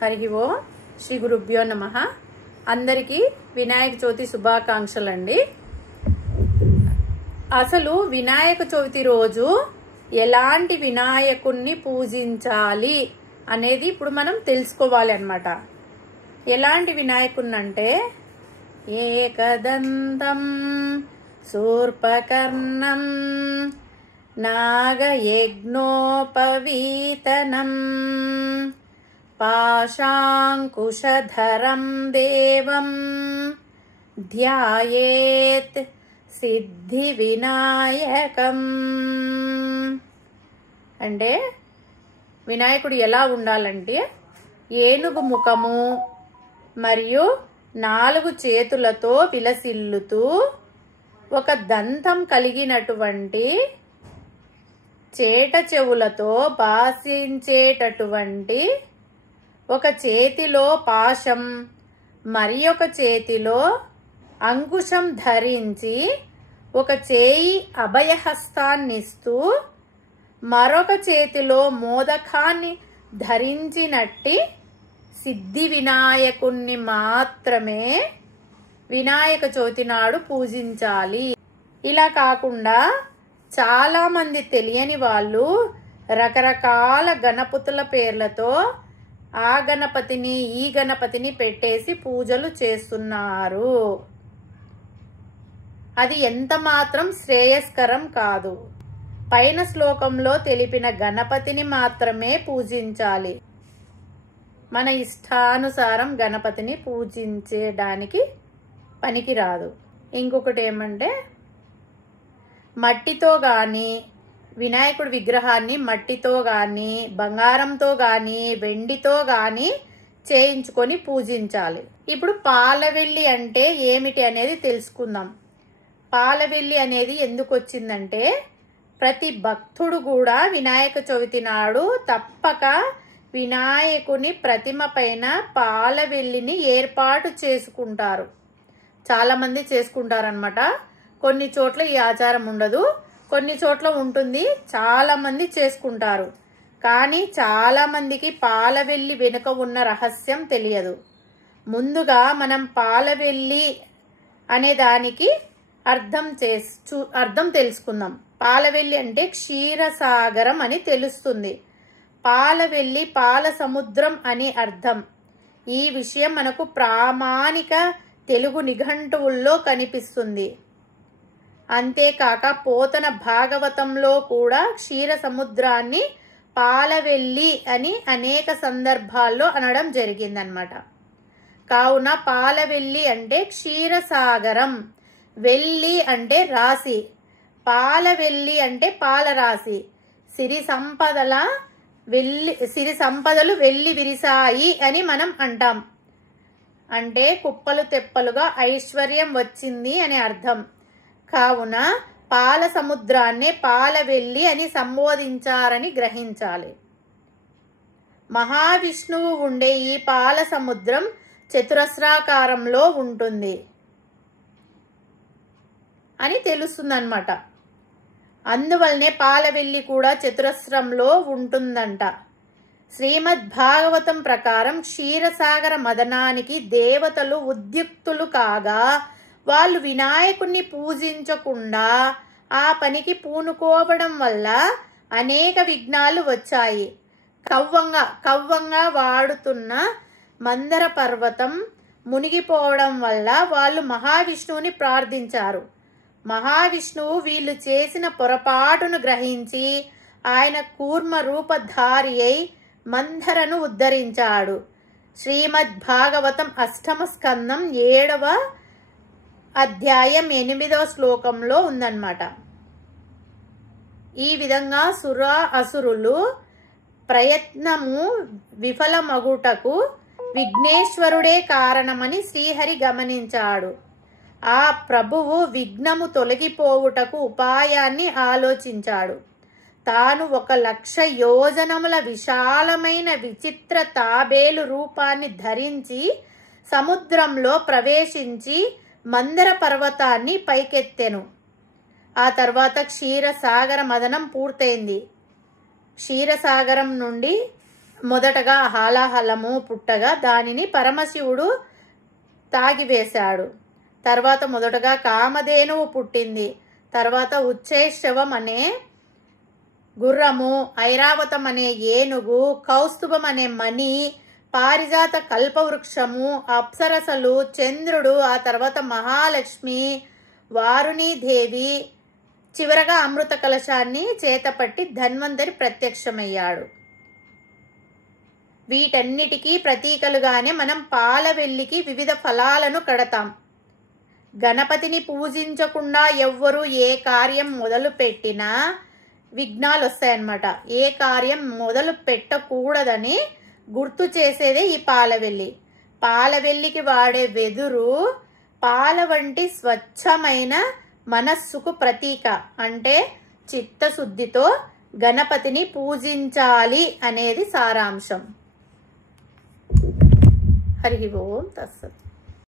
హరి ఓం శ్రీ గురుభ్యో నమః. అందరికీ వినాయక చవితి శుభాకాంక్షలు అండి. అసలు వినాయక చవితి రోజు ఎలాంటి వినాయకుణ్ణి పూజించాలి అనేది ఇప్పుడు మనం తెలుసుకోవాలి అన్నమాట. ఎలాంటి వినాయకుణ్ణి అంటే ఏకదంతం శూర్పకర్ణం నాగయజ్ఞోపవీతనం పాశాంకుశధరం దేవం ధ్యాయేత్ సిద్ధి వినాయకం. అంటే వినాయకుడు ఎలా ఉండాలంటే ఏనుగు ముఖము మరియు 4 చేతులతో విలసిల్లుతూ ఒక దంతం కలిగినటువంటి చేట చెవులతో భాషించేటటువంటి ఒక చేతిలో పాశం మరి ఒక చేతిలో అంకుశం ధరించి ఒక చేయి అభయహస్తాన్నిస్తూ మరొక చేతిలో మోదకాన్ని ధరించినట్టి సిద్ధి వినాయకుణ్ణి మాత్రమే వినాయక చవితి నాడు పూజించాలి. ఇలా కాకుండా చాలా మంది తెలియని వాళ్ళు రకరకాల గణపతుల పేర్లతో ఆ గణపతిని ఈ గణపతిని పెట్టేసి పూజలు చేస్తున్నారు. అది ఎంత మాత్రం శ్రేయస్కరం కాదు. పైన శ్లోకంలో తెలిపిన గణపతిని మాత్రమే పూజించాలి. మన ఇష్టానుసారం గణపతిని పూజించడానికి పనికిరాదు. ఇంకొకటి ఏమంటే మట్టితో కానీ వినాయకుడి విగ్రహాన్ని మట్టితో కానీ బంగారంతో కానీ వెండితో కానీ చేయించుకొని పూజించాలి. ఇప్పుడు పాలవెల్లి అంటే ఏమిటి అనేది తెలుసుకుందాం. పాలవెల్లి అనేది ఎందుకు వచ్చిందంటే ప్రతి భక్తుడు కూడా వినాయక చవితి నాడు తప్పక వినాయకుని ప్రతిమ పైన పాలవెల్లిని ఏర్పాటు చేసుకుంటారు. చాలా మంది చేసుకుంటారనమాట. కొన్ని చోట్ల ఈ ఆచారం ఉండదు, కొన్ని చోట్ల ఉంటుంది. చాలా మంది చేసుకుంటారు. కానీ చాలా మందికి పాలవెల్లి వెనుక ఉన్న రహస్యం తెలియదు. ముందుగా మనం పాలవెల్లి అనే దానికి అర్థం తెలుసుకుందాం. పాలవెల్లి అంటే క్షీరసాగరం అని తెలుస్తుంది. పాలవెల్లి పాల సముద్రం అని అర్థం. ఈ విషయం మనకు ప్రామాణిక తెలుగు నిఘంటువుల్లో కనిపిస్తుంది. అంతేకాక పోతన భాగవతంలో కూడా క్షీర సముద్రాన్ని పాలవెల్లి అని అనేక సందర్భాల్లో అనడం జరిగిందనమాట. కావున పాలవెల్లి అంటే క్షీరసాగరం, వెల్లి అంటే రాశి, పాలవెల్లి అంటే పాలరాశి. సిరి సంపదలు వెల్లి విరిసాయి అని మనం అంటాం. అంటే కుప్పలు తెప్పలుగా ఐశ్వర్యం వచ్చింది అని అర్థం. కావున పాల సముద్రాన్నే పాలవెల్లి అని సంబోధించారని గ్రహించాలి. మహావిష్ణువు ఉండే ఈ పాల సముద్రం చతురస్రాకారంలో ఉంటుంది అని తెలుస్తుందన్నమాట. అందువల్లనే పాలవెల్లి కూడా చతురస్రంలో ఉంటుందంట. శ్రీమద్ భాగవతం ప్రకారం క్షీరసాగర మదనానికి దేవతలు ఉద్యుక్తులు కాగా వాళ్ళు వినాయకుణ్ణి పూజించకుండా ఆ పనికి పూనుకోవడం వల్ల అనేక విఘ్నాలు వచ్చాయి. కవ్వంగా వాడుతున్న మందర పర్వతం మునిగిపోవడం వల్ల వాళ్ళు మహావిష్ణువుని ప్రార్థించారు. మహావిష్ణువు వీళ్ళు చేసిన పొరపాటును గ్రహించి ఆయన కూర్మ రూపధారి అయి మందరను ఉద్ధరించాడు. శ్రీమద్ భాగవతం 8వ స్కందం 7వ అధ్యాయం 8వ శ్లోకంలో ఉందన్నమాట. ఈ విధంగా అసురులు ప్రయత్నము విఫలమగుటకు విఘ్నేశ్వరుడే కారణమని శ్రీహరి గమనించాడు. ఆ ప్రభువు విఘ్నము తొలగిపోవుటకు ఉపాయాన్ని ఆలోచించాడు. తాను 1,00,000 యోజనముల విశాలమైన విచిత్ర తాబేలు రూపాన్ని ధరించి సముద్రంలో ప్రవేశించి మందర పర్వతాన్ని పైకెత్తెను. ఆ తర్వాత క్షీరసాగర మదనం పూర్తయింది. క్షీరసాగరం నుండి మొదటగా హాలాహలము పుట్టగా దానిని పరమశివుడు తాగివేశాడు. తర్వాత మొదటగా కామధేనువు పుట్టింది. తర్వాత ఉచ్చేశ్రవం అనే గుర్రము, ఐరావతం అనే ఏనుగు, కౌస్తుభం అనే మణి, పారిజాత కల్పవృక్షము, అప్సరసలు, చంద్రుడు, ఆ తర్వాత మహాలక్ష్మి, వారుణీదేవి, చివరగా అమృత కలశాన్ని చేతపట్టి ధన్వంతరి ప్రత్యక్షమయ్యాడు. వీటన్నిటికీ ప్రతీకలుగానే మనం పాలవెల్లికి వివిధ ఫలాలను కడతాం. గణపతిని పూజించకుండా ఎవ్వరూ ఏ కార్యం మొదలు పెట్టినా విఘ్నాలు వస్తాయన్నమాట. ఏ కార్యం మొదలు పెట్టకూడదని గుర్తు చేసేదే ఈ పాలవెల్లి. పాలవెల్లికి వాడే వెదురు పాల వంటి స్వచ్ఛమైన మనస్సుకు ప్రతీక. అంటే చిత్తశుద్ధితో గణపతిని పూజించాలి అనేది సారాంశం. హరి ఓం తత్సత్.